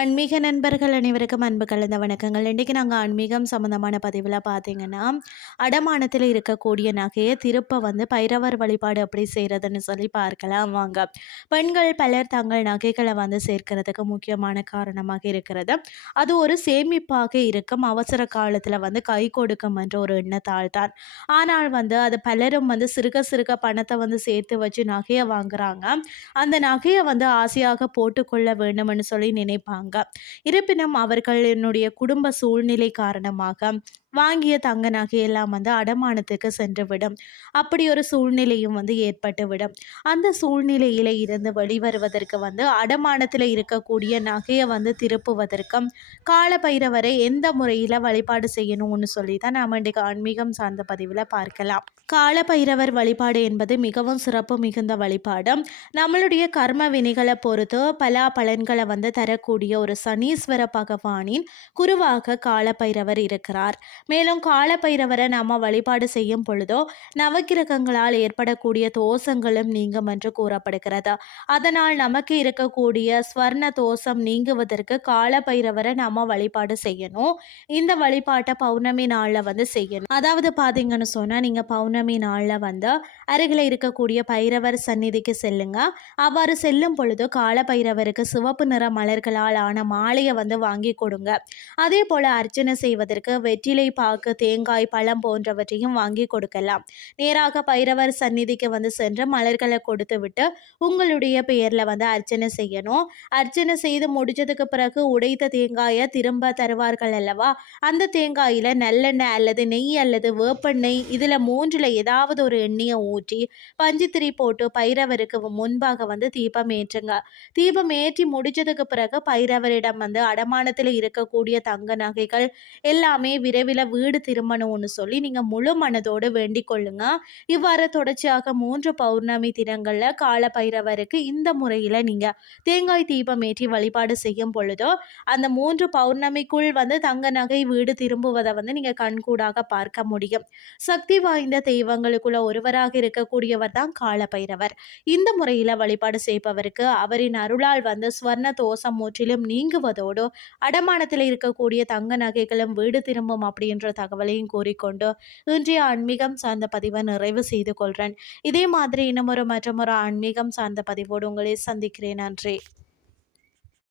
ஆன்மீக நண்பர்கள் அனைவருக்கும் அன்பு கலந்த வணக்கங்கள். இன்றைக்கி நாங்கள் ஆன்மீகம் சம்மந்தமான பதிவில் பார்த்தீங்கன்னா அடமானத்தில் இருக்கக்கூடிய நகையை திருப்ப வந்து பைரவர் வழிபாடு அப்படி செய்கிறதுன்னு சொல்லி பார்க்கலாம் வாங்க. பெண்கள் பலர் தங்கள் நகைகளை வந்து சேர்க்கிறதுக்கு முக்கியமான காரணமாக இருக்கிறது. அது ஒரு சேமிப்பாக இருக்கும். அவசர காலத்தில் வந்து கை கொடுக்கும் என்ற ஒரு எண்ணத்தால் தான். ஆனால் வந்து அது பலரும் வந்து சிறுக சிறுக பணத்தை வந்து சேர்த்து வச்சு நகையை வாங்குறாங்க. அந்த நகையை வந்து ஆசையாக போட்டுக்கொள்ள வேண்டும்னு சொல்லி நினைப்பாங்க. இருப்பினும் அவர்களினுடைய குடும்ப சூழ்நிலை காரணமாக வாங்கிய தங்க நகையெல்லாம் வந்து அடமானத்துக்கு சென்றுவிடும். அப்படி ஒரு சூழ்நிலையும் வந்து ஏற்பட்டுவிடும். அந்த சூழ்நிலையில இருந்து வெளிவருவதற்கு வந்து அடமானத்தில் இருக்கக்கூடிய நகையை வந்து திருப்புவதற்கும் காலபைரவரை எந்த முறையில் வழிபாடு செய்யணும்னு சொல்லி தான் நாம் இன்றைக்கு ஆன்மீகம் சார்ந்த பதிவில் பார்க்கலாம். காலபைரவர் வழிபாடு என்பது மிகவும் சிறப்பு மிகுந்த வழிபாடு நம்மளுடைய கர்ம வினைகளை பொறுத்து பல பலன்களை வந்து தரக்கூடிய ஒரு சனீஸ்வர பகவானின் குருவாக காலபைரவர் இருக்கிறார். மேலும் காலபைரவரை நம்ம வழிபாடு செய்யும் பொழுதோ நவக்கிரகங்களால் ஏற்படக்கூடிய தோஷங்களும் நீங்கும் என்று கூறப்படுகிறது. அதனால் நமக்கு இருக்கக்கூடிய ஸ்வர்ண தோஷம் நீங்குவதற்கு காலபைரவரை நம்ம வழிபாடு செய்யணும். இந்த வழிபாட்டை பௌர்ணமி நாளில் வந்து செய்யணும். அதாவது பார்த்தீங்கன்னு சொன்னால் நீங்கள் பௌர்ணமி நாளில் வந்து அருகில் இருக்கக்கூடிய பைரவர் சந்நிதிக்கு செல்லுங்க. அவ்வாறு செல்லும் பொழுது காலபைரவருக்கு சிவப்பு நிற மலர்களால் ஆன மாலையை வந்து வாங்கி கொடுங்க. அதே போல் அர்ச்சனை செய்வதற்கு வெற்றிலை பாக்கு தேங்காய் பழம் போன்றவற்றையும் வாங்கி கொடுக்கலாம். நேராக பைரவர் சந்நிதிக்கு வந்து சென்று மலர்களை கொடுத்து விட்டு உங்களுடைய பெயரில் வந்து அர்ச்சனை செய்யணும். அர்ச்சனை செய்து முடிச்சதுக்கு பிறகு உடைத்த தேங்காயை திரும்ப தருவார்கள் அல்லவா? அந்த தேங்காயில் நல்லெண்ணெய் அல்லது நெய் அல்லது வேப்பெண்ணெய் இதில் மூன்றில் ஏதாவது ஒரு எண்ணெயை ஊற்றி பஞ்சுத்திரி போட்டு பைரவருக்கு முன்பாக வந்து தீபம் ஏற்றுங்க. தீபம் ஏற்றி முடிச்சதுக்கு பிறகு பைரவரிடம் வந்து அடமானத்தில் இருக்கக்கூடிய தங்க நகைகள் எல்லாமே விரைவில் வீடு திரும்பணும்னு சொல்லி நீங்கள் முழு மனதோடு வேண்டிக் கொள்ளுங்க. இவ்வாறு தொடர்ச்சியாக மூன்று பௌர்ணமி தினங்களில் கால பைரவருக்கு இந்த முறையில் நீங்கள் தேங்காய் தீபம் ஏற்றி வழிபாடு செய்யும் பொழுதோ அந்த மூன்று பௌர்ணமிக்குள் வந்து தங்க நகை வீடு திரும்புவதை வந்து நீங்கள் கண்கூடாக பார்க்க முடியும். சக்தி வாய்ந்த தெய்வங்களுக்குள்ள ஒருவராக இருக்கக்கூடியவர் தான் கால பைரவர் இந்த முறையில் வழிபாடு செய்பவருக்கு அவரின் அருளால் வந்து ஸ்வர்ண தோசம் முற்றிலும் நீங்குவதோடு அடமானத்தில் இருக்கக்கூடிய தங்க நகைகளும் வீடு திரும்பும் என்ற தகவலையும் கூறிக்கொண்டு இன்றைய ஆன்மீகம் சார்ந்த பதிவை நிறைவு செய்து கொள்கிறேன் இதே மாதிரி இன்னமொரு மற்றமொரு மற்றும் ஒரு ஆன்மீகம் சார்ந்த பதிவோடு உங்களை சந்திக்கிறேன். நன்றி.